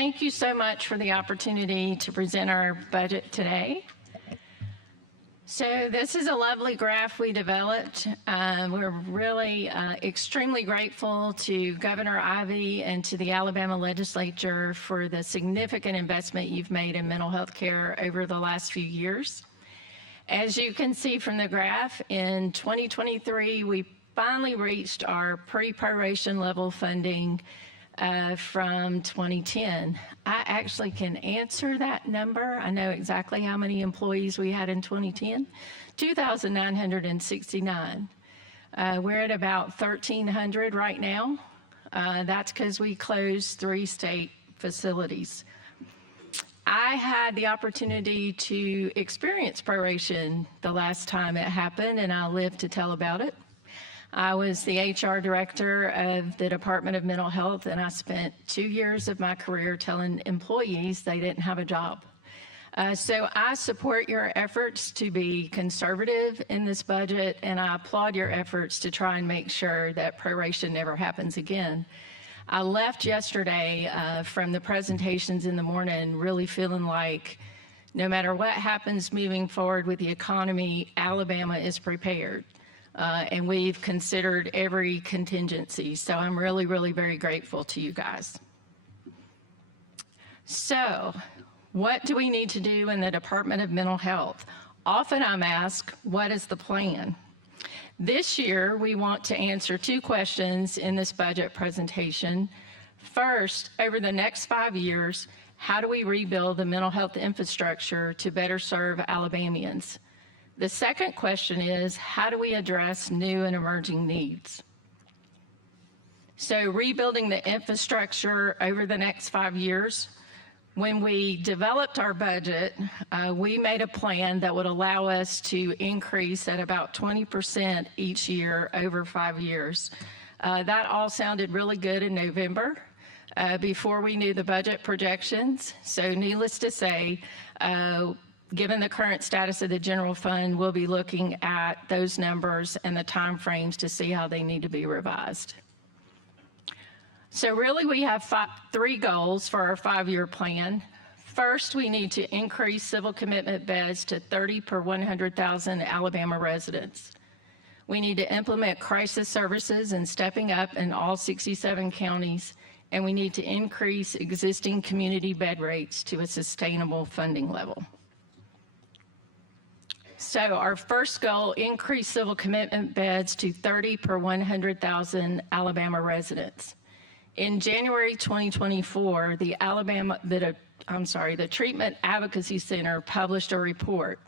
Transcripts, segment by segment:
Thank you so much for the opportunity to present our budget today. So this is a lovely graph we developed. We're really extremely grateful to Governor Ivey and to the Alabama Legislature for the significant investment you've made in mental health care over the last few years. As you can see from the graph, in 2023, we finally reached our pre-proration level funding from 2010. I actually can answer that number. I know exactly how many employees we had in 2010, 2,969. We're at about 1,300 right now. That's because we closed 3 state facilities. I had the opportunity to experience proration the last time it happened, and I lived to tell about it. I was the HR director of the Department of Mental Health, and I spent 2 years of my career telling employees they didn't have a job. So I support your efforts to be conservative in this budget, and I applaud your efforts to try and make sure that proration never happens again. I left yesterday from the presentations in the morning really feeling like no matter what happens moving forward with the economy, Alabama is prepared. And we've considered every contingency. So I'm really, really very grateful to you guys. So what do we need to do in the Department of Mental Health? Often I'm asked, what is the plan? This year, we want to answer 2 questions in this budget presentation. First, over the next 5 years, how do we rebuild the mental health infrastructure to better serve Alabamians? The second question is, how do we address new and emerging needs? So rebuilding the infrastructure over the next 5 years, when we developed our budget, we made a plan that would allow us to increase at about 20% each year over 5 years. That all sounded really good in November before we knew the budget projections. So needless to say, given the current status of the general fund, we'll be looking at those numbers and the timeframes to see how they need to be revised. So really we have 3 goals for our 5-year plan. First, we need to increase civil commitment beds to 30 per 100,000 Alabama residents. We need to implement crisis services and stepping up in all 67 counties, and we need to increase existing community bed rates to a sustainable funding level. So our first goal, increase civil commitment beds to 30 per 100,000 Alabama residents. In January 2024, the Treatment Advocacy Center published a report.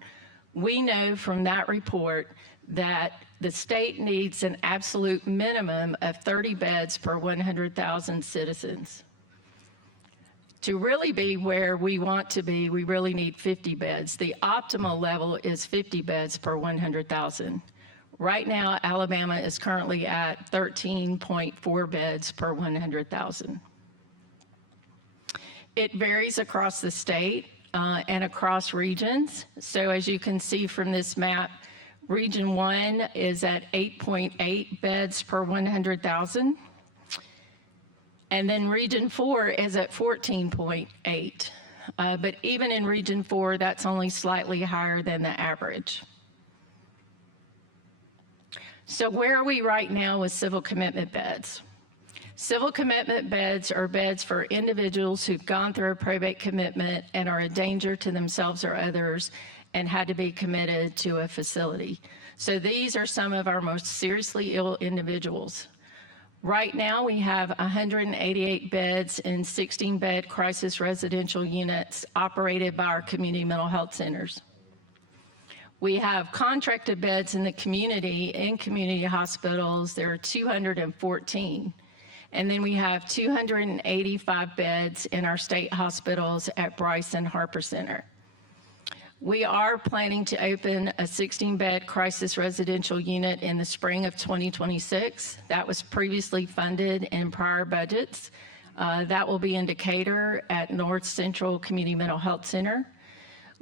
We know from that report that the state needs an absolute minimum of 30 beds per 100,000 citizens. To really be where we want to be, we really need 50 beds. The optimal level is 50 beds per 100,000. Right now, Alabama is currently at 13.4 beds per 100,000. It varies across the state and across regions. So as you can see from this map, Region 1 is at 8.8 beds per 100,000. And then Region 4 is at 14.8. But even in Region 4, that's only slightly higher than the average. So where are we right now with civil commitment beds? Civil commitment beds are beds for individuals who've gone through a probate commitment and are a danger to themselves or others and had to be committed to a facility. So these are some of our most seriously ill individuals. Right now, we have 188 beds in 16-bed crisis residential units operated by our community mental health centers. We have contracted beds in the community, in community hospitals. There are 214. And then we have 285 beds in our state hospitals at Bryce and Harper Center. We are planning to open a 16-bed crisis residential unit in the spring of 2026. That was previously funded in prior budgets. That will be in Decatur at North Central Community Mental Health Center.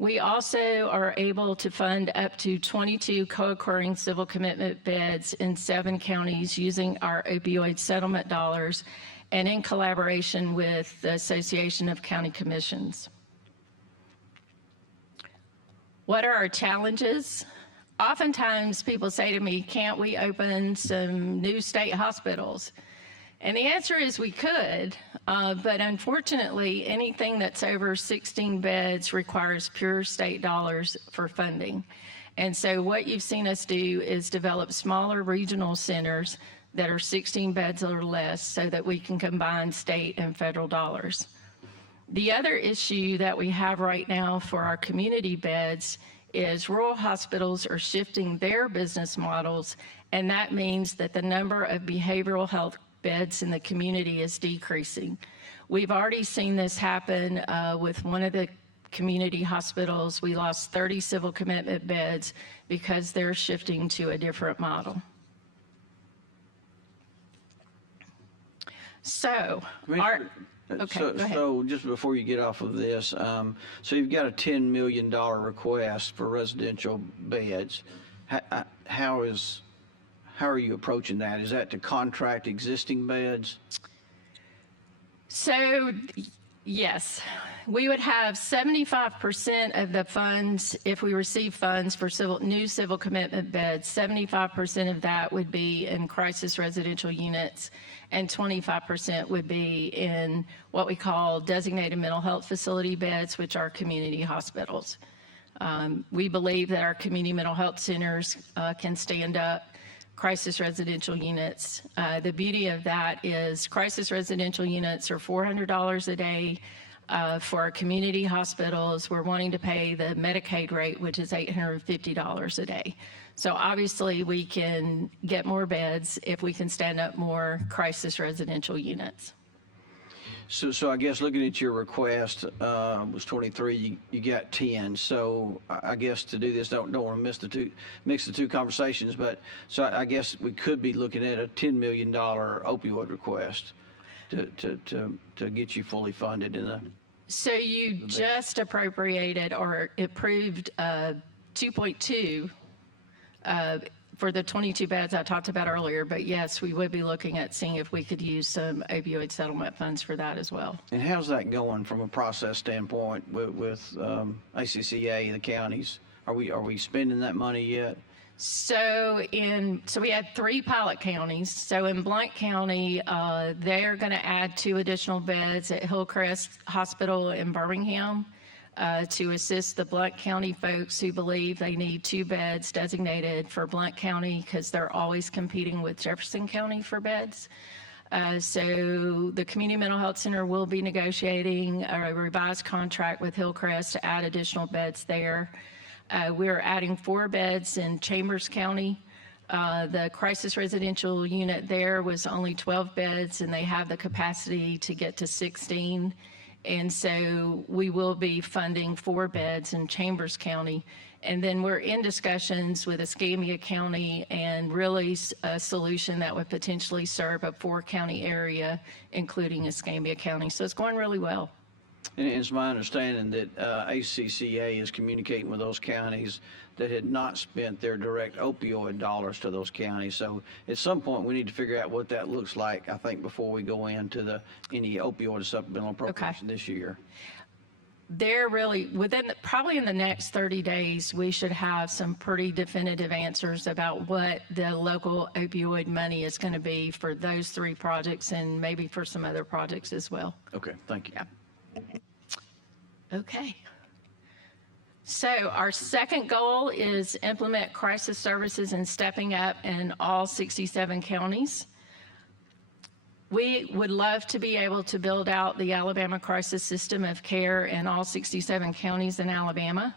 We also are able to fund up to 22 co-occurring civil commitment beds in 7 counties using our opioid settlement dollars and in collaboration with the Association of County Commissions. What are our challenges? Oftentimes people say to me, can't we open some new state hospitals? And the answer is we could, but unfortunately anything that's over 16 beds requires pure state dollars for funding. And so what you've seen us do is develop smaller regional centers that are 16 beds or less so that we can combine state and federal dollars. The other issue that we have right now for our community beds is rural hospitals are shifting their business models, and that means that the number of behavioral health beds in the community is decreasing. We've already seen this happen with one of the community hospitals. We lost 30 civil commitment beds because they're shifting to a different model. So, so just before you get off of this, so you've got a $10 million request for residential beds. How are you approaching that? Is that to contract existing beds? So, yes, we would have 75% of the funds, if we receive funds for new civil commitment beds, 75% of that would be in crisis residential units, and 25% would be in what we call designated mental health facility beds, which are community hospitals. We believe that our community mental health centers can stand up crisis residential units. The beauty of that is crisis residential units are $400 a day. For our community hospitals, we're wanting to pay the Medicaid rate, which is $850 a day. So obviously we can get more beds if we can stand up more crisis residential units. So I guess looking at your request, was 23, you got 10. So I guess to do this, don't want to mix the two conversations, but so I guess we could be looking at a $10 million opioid request to get you fully funded in the. So you just appropriated or approved 2.2 for the 22 beds I talked about earlier, but yes, we would be looking at seeing if we could use some opioid settlement funds for that as well. And how's that going from a process standpoint with ACCA, the counties? Are we spending that money yet? So we had 3 pilot counties. So in Blount County, they're going to add 2 additional beds at Hillcrest Hospital in Birmingham to assist the Blount County folks who believe they need 2 beds designated for Blount County because they're always competing with Jefferson County for beds. So the Community Mental Health Center will be negotiating a revised contract with Hillcrest to add additional beds there. We're adding 4 beds in Chambers County. The crisis residential unit there was only 12 beds, and they have the capacity to get to 16. And so we will be funding 4 beds in Chambers County. And then we're in discussions with Escambia County and really a solution that would potentially serve a 4-county area, including Escambia County. So it's going really well. And it's my understanding that ACCA is communicating with those counties that had not spent their direct opioid dollars to those counties. So at some point, we need to figure out what that looks like, I think, before we go into any opioid supplemental appropriation this year. They're really, probably in the next 30 days, we should have some pretty definitive answers about what the local opioid money is going to be for those 3 projects and maybe for some other projects as well. Okay, thank you. Yeah. Okay. So our second goal is implement crisis services and stepping up in all 67 counties. We would love to be able to build out the Alabama crisis system of care in all 67 counties in Alabama.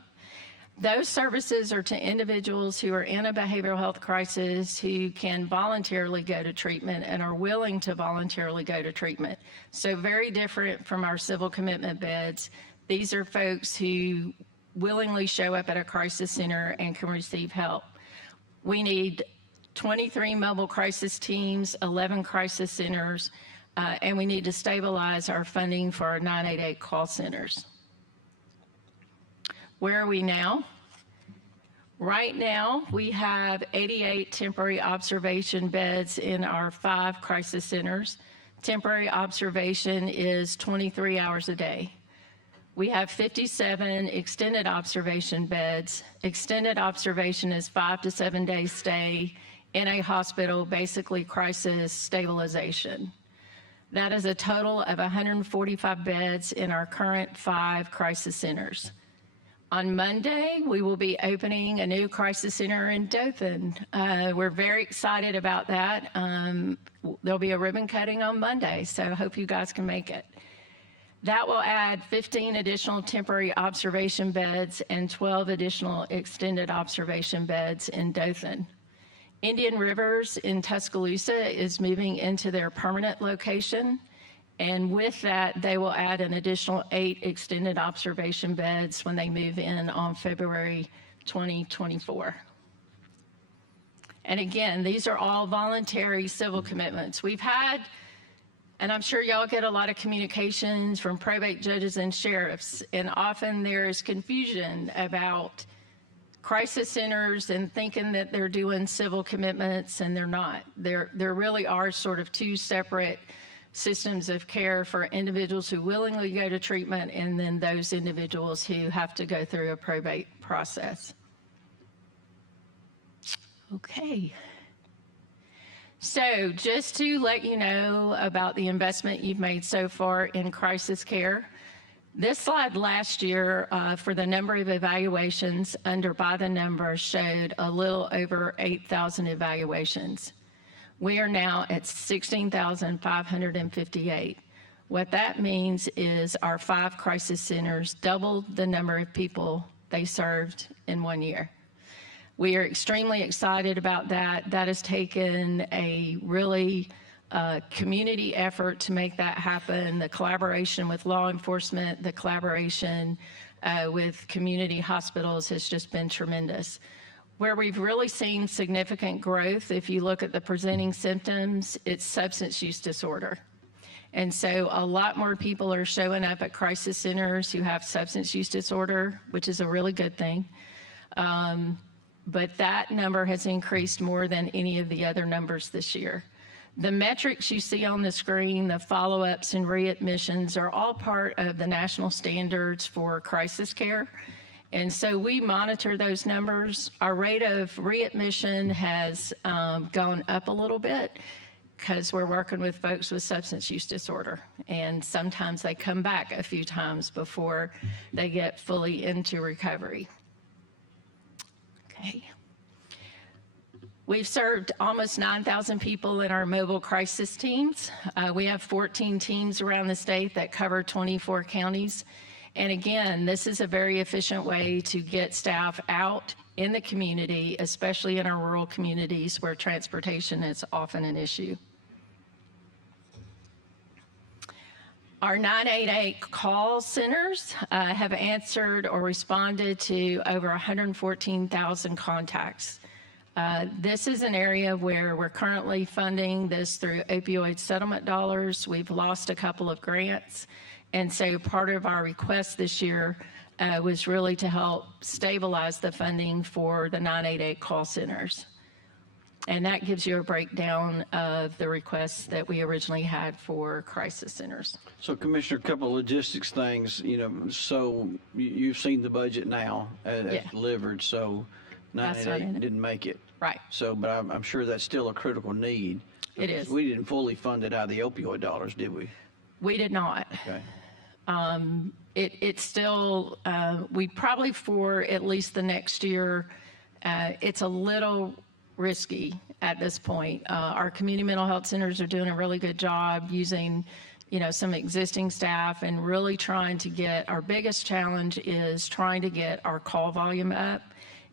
Those services are to individuals who are in a behavioral health crisis who can voluntarily go to treatment and are willing to voluntarily go to treatment. So very different from our civil commitment beds. These are folks who willingly show up at a crisis center and can receive help. We need 23 mobile crisis teams, 11 crisis centers, and we need to stabilize our funding for our 988 call centers. Where are we now? Right now, we have 88 temporary observation beds in our 5 crisis centers. temporary observation is 23 hours a day. We have 57 extended observation beds. Extended observation is 5 to 7 days stay in a hospital, basically crisis stabilization. That is a total of 145 beds in our current 5 crisis centers. On Monday, we will be opening a new crisis center in Dothan. We're very excited about that. There'll be a ribbon cutting on Monday, so I hope you guys can make it. That will add 15 additional temporary observation beds and 12 additional extended observation beds in Dothan. Indian Rivers in Tuscaloosa is moving into their permanent location, and with that, they will add an additional 8 extended observation beds when they move in on February 2024. And again, these are all voluntary civil commitments. We've had, and I'm sure y'all get a lot of communications from probate judges and sheriffs, and often there's confusion about crisis centers and thinking that they're doing civil commitments, and they're not. There really are sort of 2 separate systems of care for individuals who willingly go to treatment, and then those individuals who have to go through a probate process. Okay. So just to let you know about the investment you've made so far in crisis care, this slide last year for the number of evaluations under by the number showed a little over 8,000 evaluations. We are now at 16,558. What that means is our 5 crisis centers doubled the number of people they served in 1 year. We are extremely excited about that. That has taken a really community effort to make that happen. The collaboration with law enforcement, the collaboration with community hospitals has just been tremendous. Where we've really seen significant growth, if you look at the presenting symptoms, it's substance use disorder. And so a lot more people are showing up at crisis centers who have substance use disorder, which is a really good thing. But that number has increased more than any of the other numbers this year. The metrics you see on the screen, the follow-ups and readmissions, are all part of the national standards for crisis care. And so we monitor those numbers. Our rate of readmission has gone up a little bit because we're working with folks with substance use disorder. And sometimes they come back a few times before they get fully into recovery. Okay. We've served almost 9,000 people in our mobile crisis teams. We have 14 teams around the state that cover 24 counties. And again, this is a very efficient way to get staff out in the community, especially in our rural communities where transportation is often an issue. Our 988 call centers have answered or responded to over 114,000 contacts. This is an area where we're currently funding this through opioid settlement dollars. We've lost a couple of grants. And so part of our request this year was really to help stabilize the funding for the 988 call centers. And that gives you a breakdown of the requests that we originally had for crisis centers. So Commissioner, a couple of logistics things, so you've seen the budget now as delivered, so 988 didn't make it. Right. So, but I'm sure that's still a critical need. It is. We didn't fully fund it out of the opioid dollars, did we? We did not. Okay. It's still, we probably for at least the next year, it's a little risky at this point. Our community mental health centers are doing a really good job using, some existing staff and really trying to get, our biggest challenge is trying to get our call volume up.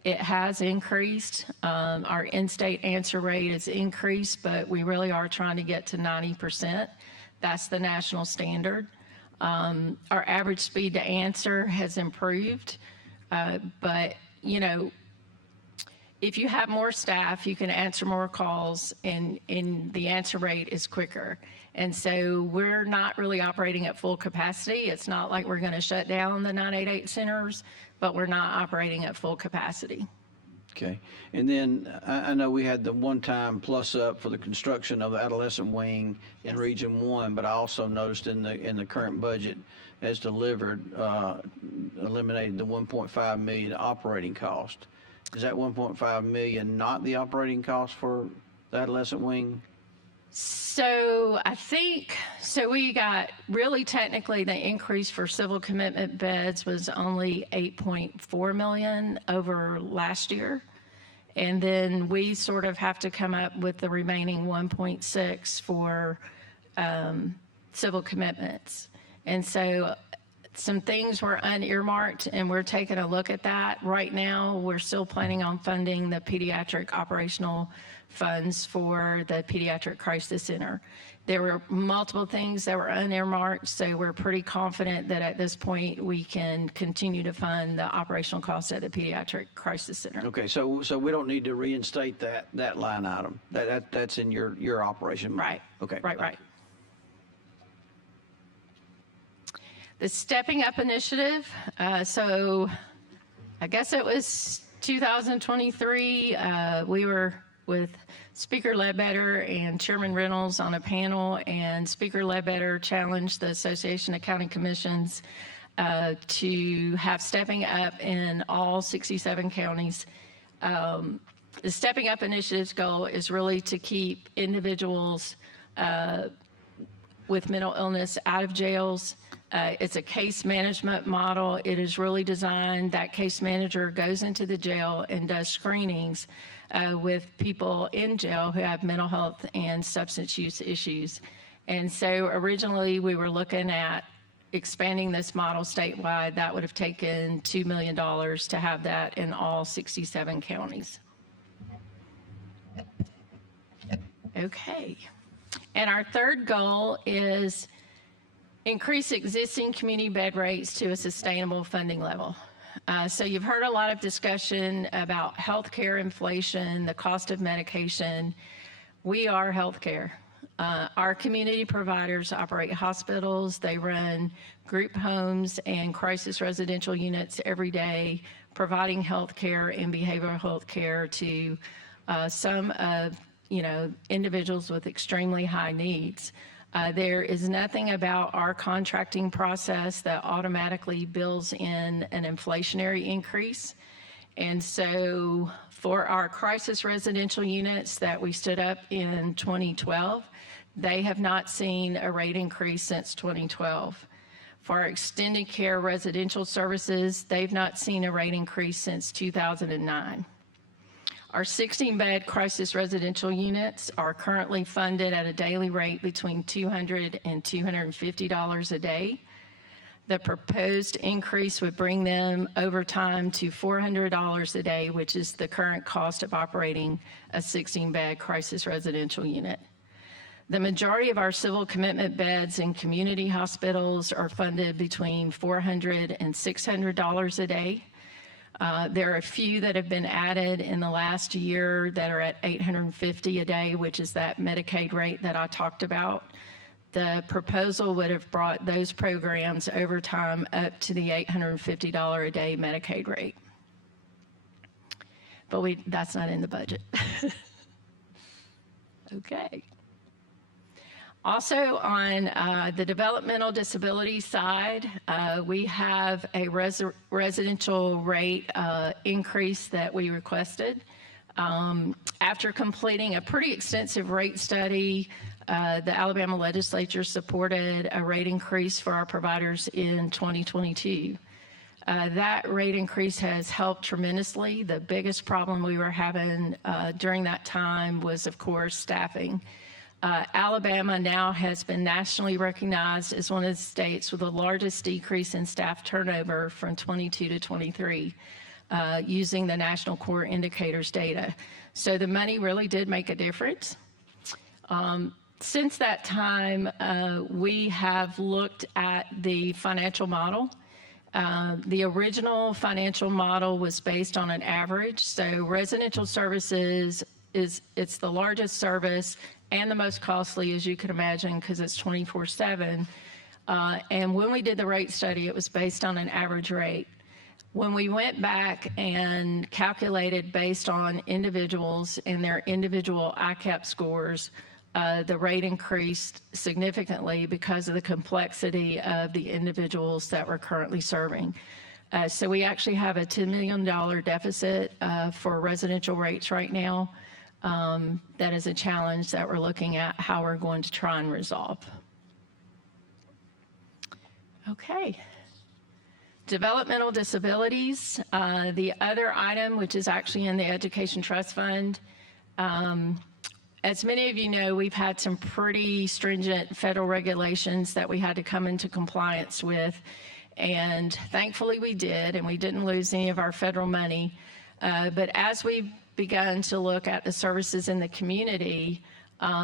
It has increased. Our in-state answer rate has increased, but we really are trying to get to 90%. That's the national standard. Our average speed to answer has improved, but if you have more staff, you can answer more calls and the answer rate is quicker. And so we're not really operating at full capacity. It's not like we're going to shut down the 988 centers, but we're not operating at full capacity. Okay. And then I know we had the one-time plus up for the construction of the adolescent wing in Region 1, but I also noticed in the current budget as delivered, eliminated the 1.5 million operating cost. Is that 1.5 million not the operating cost for the adolescent wing? So I think, so we got, really technically, the increase for civil commitment beds was only 8.4 million over last year. And then we sort of have to come up with the remaining 1.6 for civil commitments. And so some things were unearmarked, and we're taking a look at that. Right now, we're still planning on funding the pediatric operational funds for the Pediatric Crisis Center. There were multiple things that were unearmarked, so we're pretty confident that at this point we can continue to fund the operational costs at the Pediatric Crisis Center. Okay, so we don't need to reinstate that line item. That's in your operation. Right. Okay. Right. The Stepping Up Initiative, so I guess it was 2023, we were with Speaker Ledbetter and Chairman Reynolds on a panel, and Speaker Ledbetter challenged the Association of County Commissions to have Stepping Up in all 67 counties. The Stepping Up Initiative's goal is really to keep individuals with mental illness out of jails. It's a case management model. It is really designed, that case manager goes into the jail and does screenings with people in jail who have mental health and substance use issues. And so originally we were looking at expanding this model statewide. That would have taken $2 million to have that in all 67 counties. Okay. And our third goal is increase existing community bed rates to a sustainable funding level. So you've heard a lot of discussion about healthcare inflation, the cost of medication. We are healthcare. Our community providers operate hospitals. They run group homes and crisis residential units every day, providing healthcare and behavioral health care to some of, individuals with extremely high needs. There is nothing about our contracting process that automatically builds in an inflationary increase. And so for our crisis residential units that we stood up in 2012, they have not seen a rate increase since 2012. For our extended care residential services, they've not seen a rate increase since 2009. Our 16-bed crisis residential units are currently funded at a daily rate between $200 and $250 a day. The proposed increase would bring them over time to $400 a day, which is the current cost of operating a 16-bed crisis residential unit. The majority of our civil commitment beds in community hospitals are funded between $400 and $600 a day. There are a few that have been added in the last year that are at $850 a day, which is that Medicaid rate that I talked about. The proposal would have brought those programs over time up to the $850 a day Medicaid rate. But that's not in the budget. Okay. Also on the developmental disability side, we have a residential rate increase that we requested. After completing a pretty extensive rate study, the Alabama Legislature supported a rate increase for our providers in 2022. That rate increase has helped tremendously. The biggest problem we were having during that time was, of course, staffing. Alabama now has been nationally recognized as one of the states with the largest decrease in staff turnover from 22 to 23, using the National Core Indicators data. So the money really did make a difference. Since that time, we have looked at the financial model. The original financial model was based on an average. So residential services it's the largest service and the most costly, as you can imagine, because it's 24/7. And when we did the rate study, it was based on an average rate. When we went back and calculated based on individuals and their individual ICAP scores, the rate increased significantly because of the complexity of the individuals that we're currently serving. So we actually have a $10 million deficit for residential rates right now. That is a challenge that we're looking at how we're going to try and resolve. Okay. Developmental disabilities, the other item, which is actually in the Education Trust Fund. As many of you know, we've had some pretty stringent federal regulations that we had to come into compliance with, and thankfully we did, and we didn't lose any of our federal money. But as we've begun to look at the services in the community,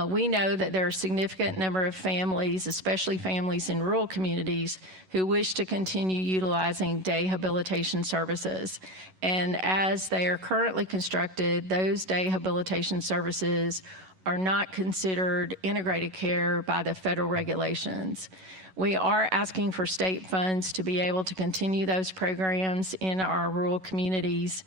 we know that there are a significant number of families, especially families in rural communities, who wish to continue utilizing day habilitation services. And as they are currently constructed, those day habilitation services are not considered integrated care by the federal regulations. We are asking for state funds to be able to continue those programs in our rural communities.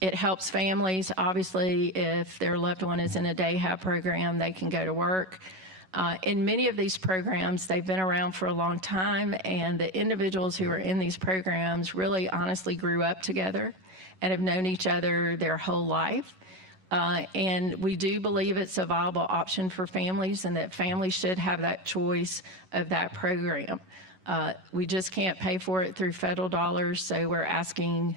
It helps families, obviously, if their loved one is in a day hab program, they can go to work. In many of these programs, they've been around for a long time, and the individuals who are in these programs really honestly grew up together and have known each other their whole life. And we do believe it's a viable option for families, and that families should have that choice of that program. We just can't pay for it through federal dollars, so we're asking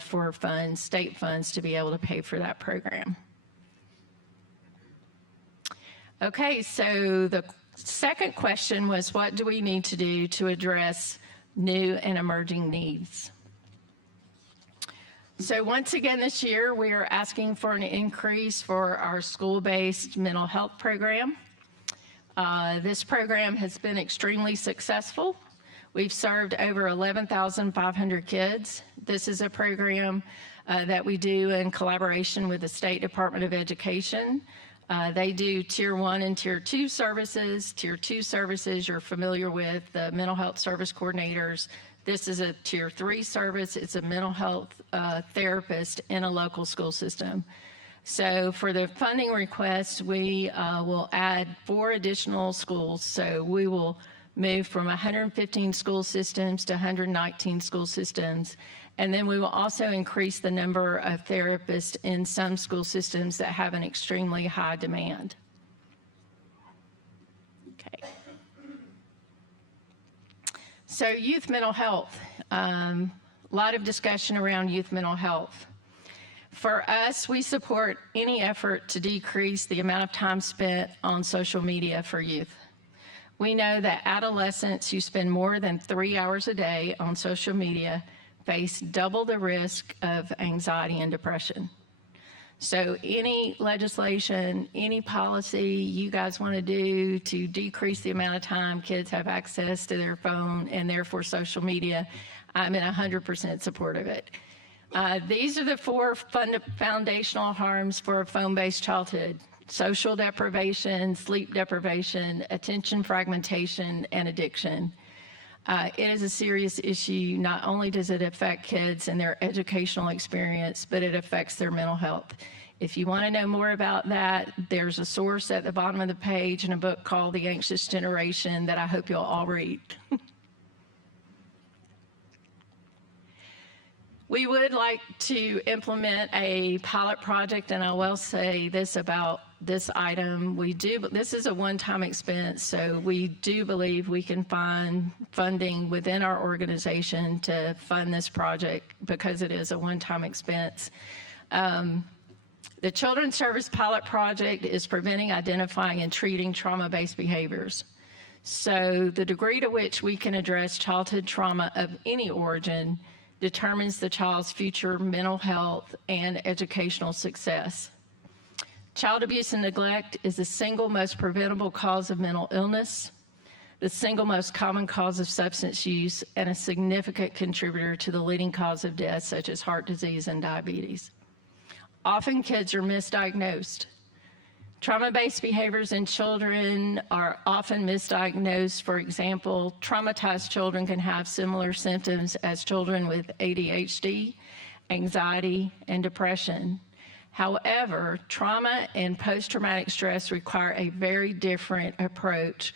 for funds, state funds, to be able to pay for that program. Okay, so the second question was, what do we need to do to address new and emerging needs? So once again this year, we are asking for an increase for our school-based mental health program. This program has been extremely successful. We've served over 11,500 kids. This is a program that we do in collaboration with the State Department of Education. They do Tier 1 and Tier 2 services. Tier 2 services you're familiar with, the mental health service coordinators. This is a Tier 3 service. It's a mental health therapist in a local school system. So for the funding request, we will add 4 additional schools. So we will move from 115 school systems to 119 school systems. And then we will also increase the number of therapists in some school systems that have an extremely high demand. Okay. So youth mental health, a lot of discussion around youth mental health. For us, we support any effort to decrease the amount of time spent on social media for youth. We know that adolescents who spend more than 3 hours a day on social media face double the risk of anxiety and depression. So any legislation, any policy you guys want to do to decrease the amount of time kids have access to their phone and therefore social media, I'm in 100% support of it. These are the 4 foundational harms for a phone-based childhood: social deprivation, sleep deprivation, attention fragmentation, and addiction. It is a serious issue. Not only does it affect kids and their educational experience, but it affects their mental health. If you want to know more about that, there's a source at the bottom of the page in a book called The Anxious Generation that I hope you'll all read. We would like to implement a pilot project, and I will say this about this item. This is a one-time expense, so we do believe we can find funding within our organization to fund this project because it is a one-time expense. The Children's Service Pilot Project is preventing, identifying, and treating trauma-based behaviors. So the degree to which we can address childhood trauma of any origin determines the child's future mental health and educational success. Child abuse and neglect is the single most preventable cause of mental illness, the single most common cause of substance use, and a significant contributor to the leading cause of death, such as heart disease and diabetes. Often kids are misdiagnosed. Trauma-based behaviors in children are often misdiagnosed. For example, traumatized children can have similar symptoms as children with ADHD, anxiety, and depression. However, trauma and post-traumatic stress require a very different approach,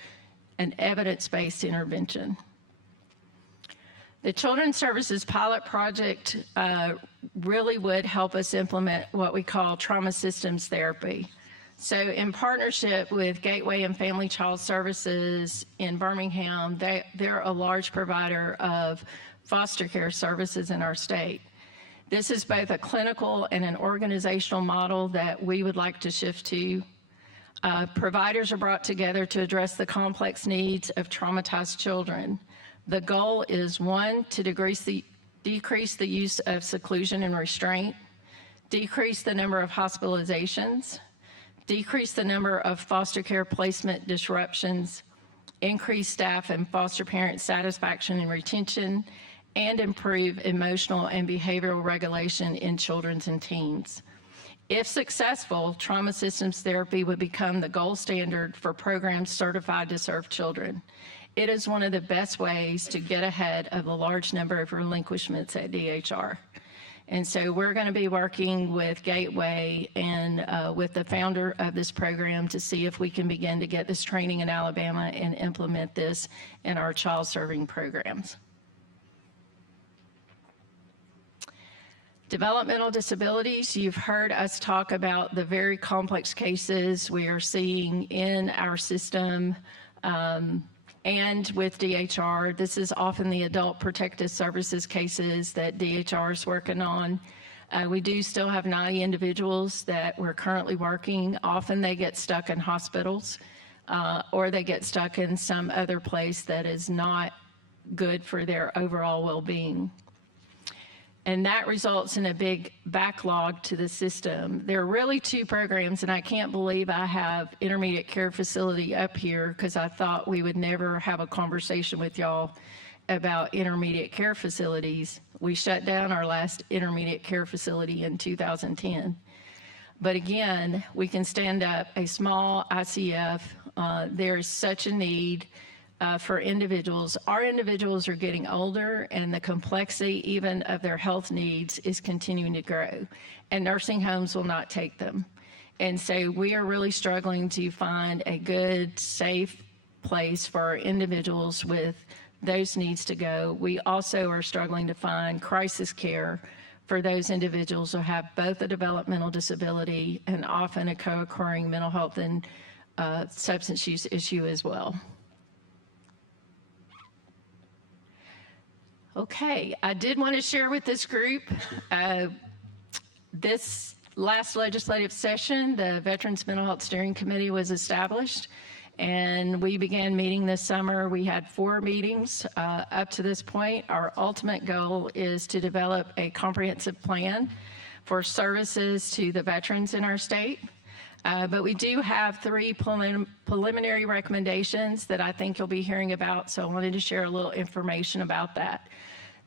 an evidence-based intervention. The Children's Services Pilot Project really would help us implement what we call trauma systems therapy. So in partnership with Gateway and Family Child Services in Birmingham, they're a large provider of foster care services in our state. This is both a clinical and an organizational model that we would like to shift to. Providers are brought together to address the complex needs of traumatized children. The goal is, one, to decrease the use of seclusion and restraint, decrease the number of hospitalizations, decrease the number of foster care placement disruptions, increase staff and foster parent satisfaction and retention, and improve emotional and behavioral regulation in children and teens. If successful, trauma systems therapy would become the gold standard for programs certified to serve children. It is one of the best ways to get ahead of the large number of relinquishments at DHR. And so we're going to be working with Gateway and with the founder of this program to see if we can begin to get this training in Alabama and implement this in our child serving programs. Developmental disabilities, you've heard us talk about the very complex cases we are seeing in our system and with DHR. This is often the adult protective services cases that DHR is working on. We do still have 90 individuals that we're currently working. Often they get stuck in hospitals or they get stuck in some other place that is not good for their overall well-being. And that results in a big backlog to the system. There are really two programs, and I can't believe I have intermediate care facility up here because I thought we would never have a conversation with y'all about intermediate care facilities. We shut down our last intermediate care facility in 2010. But again, we can stand up a small ICF. There's such a need for individuals. Our individuals are getting older, and the complexity even of their health needs is continuing to grow, and nursing homes will not take them. And so we are really struggling to find a good, safe place for our individuals with those needs to go. We also are struggling to find crisis care for those individuals who have both a developmental disability and often a co-occurring mental health and substance use issue as well. Okay, I did want to share with this group, this last legislative session, the Veterans Mental Health Steering Committee was established, and we began meeting this summer. We had 4 meetings up to this point. Our ultimate goal is to develop a comprehensive plan for services to the veterans in our state. But we do have 3 preliminary recommendations that I think you'll be hearing about, so I wanted to share a little information about that.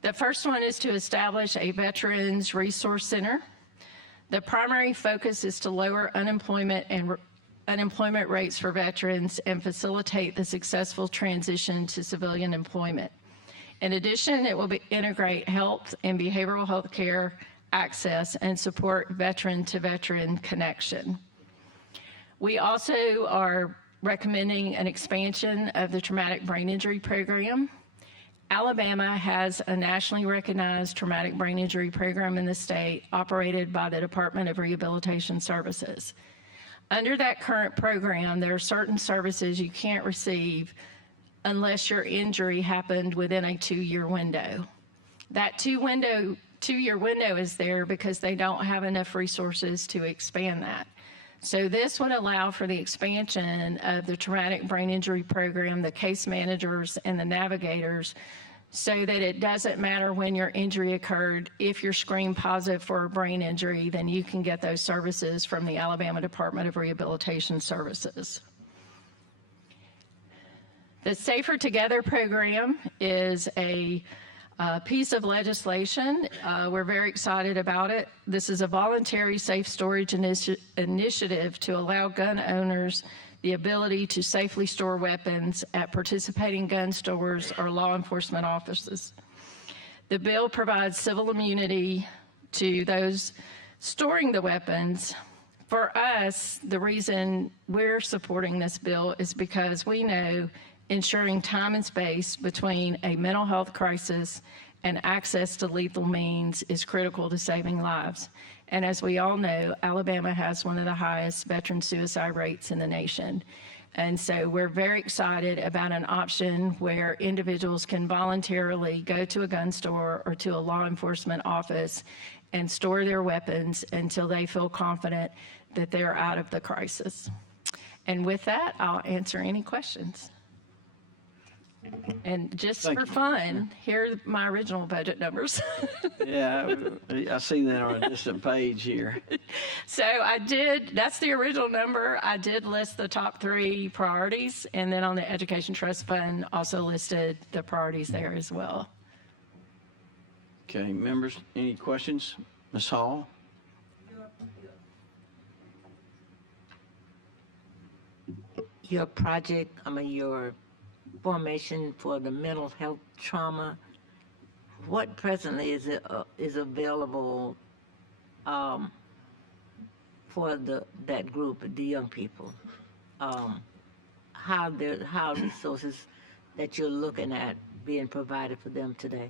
The first one is to establish a Veterans Resource Center. The primary focus is to lower unemployment rates for veterans and facilitate the successful transition to civilian employment. In addition, it will integrate health and behavioral health care access and support veteran-to-veteran connection. We also are recommending an expansion of the traumatic brain injury program. Alabama has a nationally recognized traumatic brain injury program in the state operated by the Department of Rehabilitation Services. Under that current program, there are certain services you can't receive unless your injury happened within a 2-year window. That 2-year window is there because they don't have enough resources to expand that. So this would allow for the expansion of the traumatic brain injury program, the case managers and the navigators, so that it doesn't matter when your injury occurred. If you're screened positive for a brain injury, then you can get those services from the Alabama Department of Rehabilitation Services. The Safer Together program is a piece of legislation. We're very excited about it. This is a voluntary safe storage initiative to allow gun owners the ability to safely store weapons at participating gun stores or law enforcement offices. The bill provides civil immunity to those storing the weapons. For us, the reason we're supporting this bill is because we know ensuring time and space between a mental health crisis and access to lethal means is critical to saving lives. And as we all know, Alabama has one of the highest veteran suicide rates in the nation. And so we're very excited about an option where individuals can voluntarily go to a gun store or to a law enforcement office and store their weapons until they feel confident that they're out of the crisis. And with that, I'll answer any questions. And just Thank for you. fun, here are my original budget numbers. Yeah, I see that on a distant page here. So that's the original number. I did list the top 3 priorities, and then on the Education Trust Fund, also listed the priorities there as well. Okay, members, any questions? Ms. Hall? Your project, your formation for the mental health trauma, what presently is available for that group, the young people? How resources that you're looking at being provided for them today?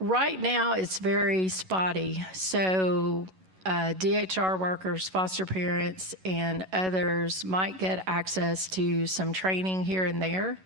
Right now, it's very spotty. So DHR workers, foster parents, and others might get access to some training here and there.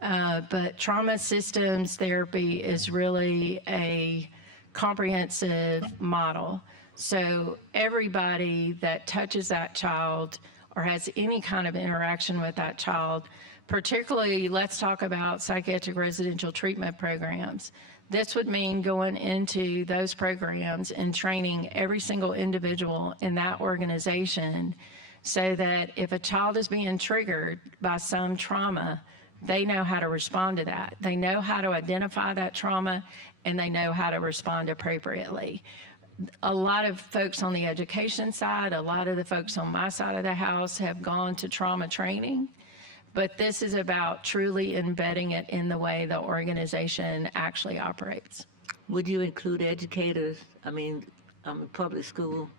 But trauma systems therapy is really a comprehensive model. So everybody that touches that child or has any kind of interaction with that child, particularly let's talk about psychiatric residential treatment programs. This would mean going into those programs and training every single individual in that organization so that if a child is being triggered by some trauma, they know how to respond to that. They know how to identify that trauma, and they know how to respond appropriately. A lot of folks on the education side, a lot of the folks on my side of the house have gone to trauma training. But this is about truly embedding it in the way the organization actually operates. Would you include educators, public school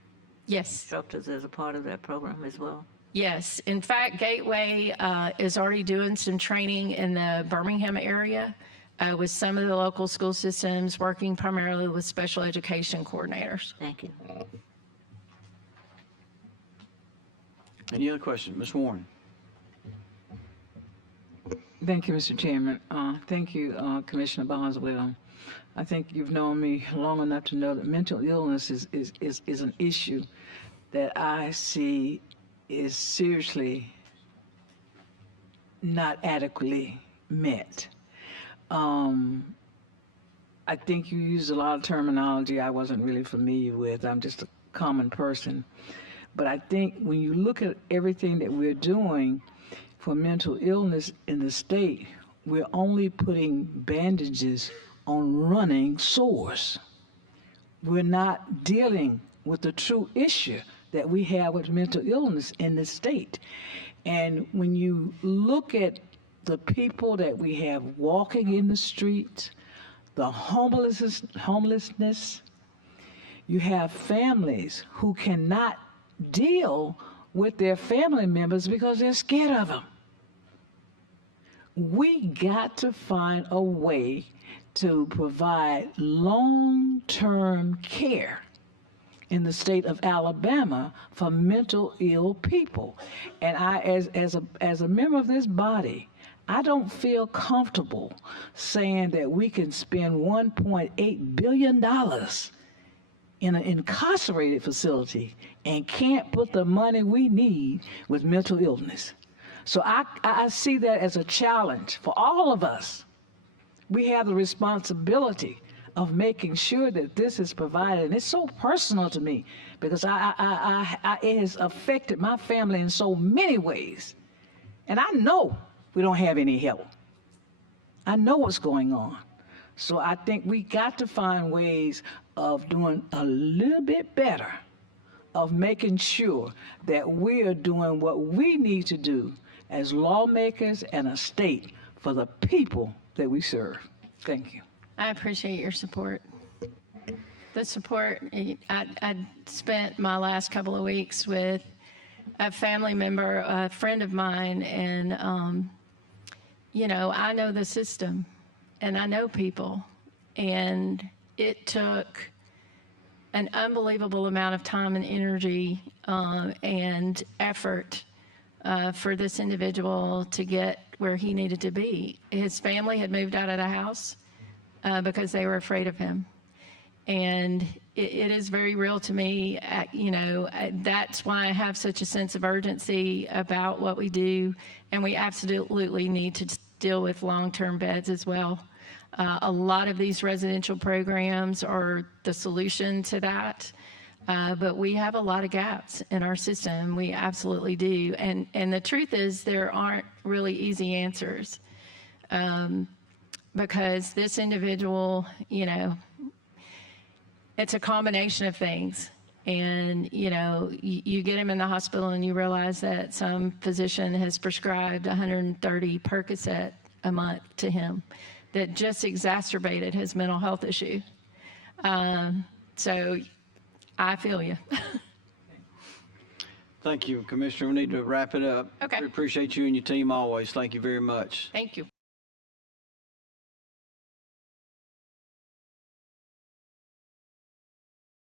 Yes, instructors as a part of that program as well? yes. In fact, Gateway is already doing some training in the Birmingham area with some of the local school systems, working primarily with special education coordinators. Thank you. Any other questions? Ms. Warren? Thank you, Mr. Chairman. Thank you, Commissioner Boswell. I think you've known me long enough to know that mental illness is an issue that I see is seriously not adequately met. I think you used a lot of terminology I wasn't really familiar with. I'm just a common person. But I think when you look at everything that we're doing for mental illness in the state, we're only putting bandages on running sores. We're not dealing with the true issue that we have with mental illness in the state. And when you look at the people that we have walking in the streets, the homelessness, you have families who cannot deal with their family members because they're scared of them. We got to find a way to provide long-term care in the state of Alabama for mental ill people. And I, as a member of this body, I don't feel comfortable saying that we can spend $1.8 billion in an incarcerated facility and can't put the money we need with mental illness. So I see that as a challenge for all of us. We have the responsibility of making sure that this is provided. And it's so personal to me because it has affected my family in so many ways. And I know we don't have any help. I know what's going on. So I think we got to find ways of doing a little bit better, of making sure that we are doing what we need to do as lawmakers and a state for the people that we serve. Thank you. I appreciate your support. The support, I spent my last couple of weeks with a family member, a friend of mine, and, you know, I know the system and I know people, and it took an unbelievable amount of time and energy and effort for this individual to get where he needed to be. His family had moved out of the house because they were afraid of him. And it is very real to me, you know, that's why I have such a sense of urgency about what we do. And we absolutely need to deal with long-term beds as well. A lot of these residential programs are the solution to that. But we have a lot of gaps in our system. We absolutely do. And the truth is there aren't really easy answers because this individual, you know, it's a combination of things. And, you know, you get him in the hospital and you realize that some physician has prescribed 130 Percocet a month to him that just exacerbated his mental health issue. So I feel you. Thank you, Commissioner. We need to wrap it up. Okay. We appreciate you and your team always. Thank you very much. Thank you.